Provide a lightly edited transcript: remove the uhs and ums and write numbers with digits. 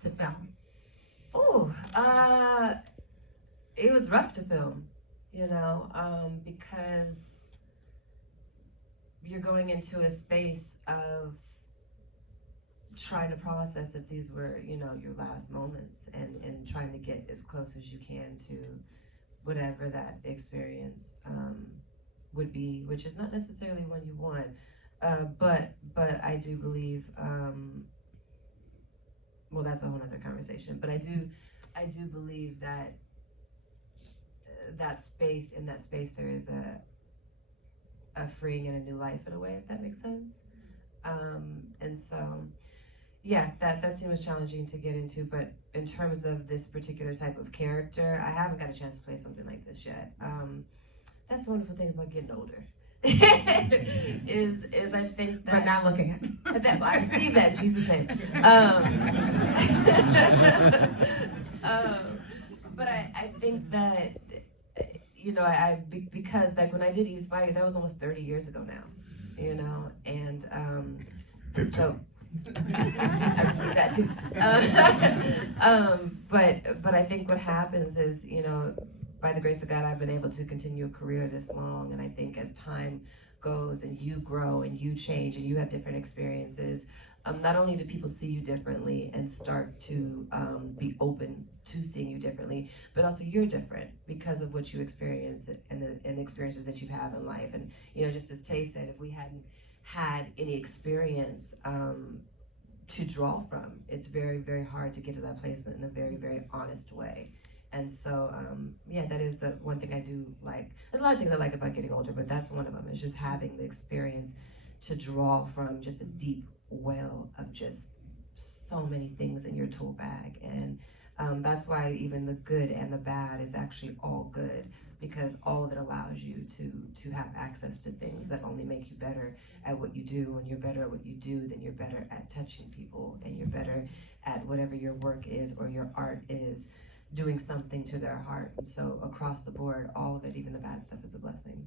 to film? Oh, it was rough to film, because you're going into a space of trying to process if these were, your last moments, and trying to get as close as you can to whatever that experience would be, which is not necessarily one you want. But I do believe, well, that's a whole other conversation. But I do believe that in that space, there is a freeing and a new life in a way, if that makes sense. And so, yeah, that seems challenging to get into. But in terms of this particular type of character, I haven't got a chance to play something like this yet. That's the wonderful thing about getting older. is I think that. But not looking at That I receive that in Jesus' name. Um, but I think that, because like when I did East Bayou, that was almost 30 years ago now, and so I received that too. But I think what happens is, by the grace of God, I've been able to continue a career this long, and I think as time goes and you grow and you change and you have different experiences, not only do people see you differently and start to be open to seeing you differently, but also you're different because of what you experience and the experiences that you've had in life. And just as Tay said, if we hadn't had any experience to draw from, it's very, very hard to get to that place in a very, very honest way. And so, yeah, that is the one thing I do like. There's a lot of things I like about getting older, but that's one of them, is just having the experience to draw from just a deep well of just so many things in your tool bag. And that's why even the good and the bad is actually all good, because all of it allows you to have access to things that only make you better at what you do. When you're better at what you do, then you're better at touching people, and you're better at whatever your work is or your art is, doing something to their heart. And so across the board, all of it, even the bad stuff, is a blessing.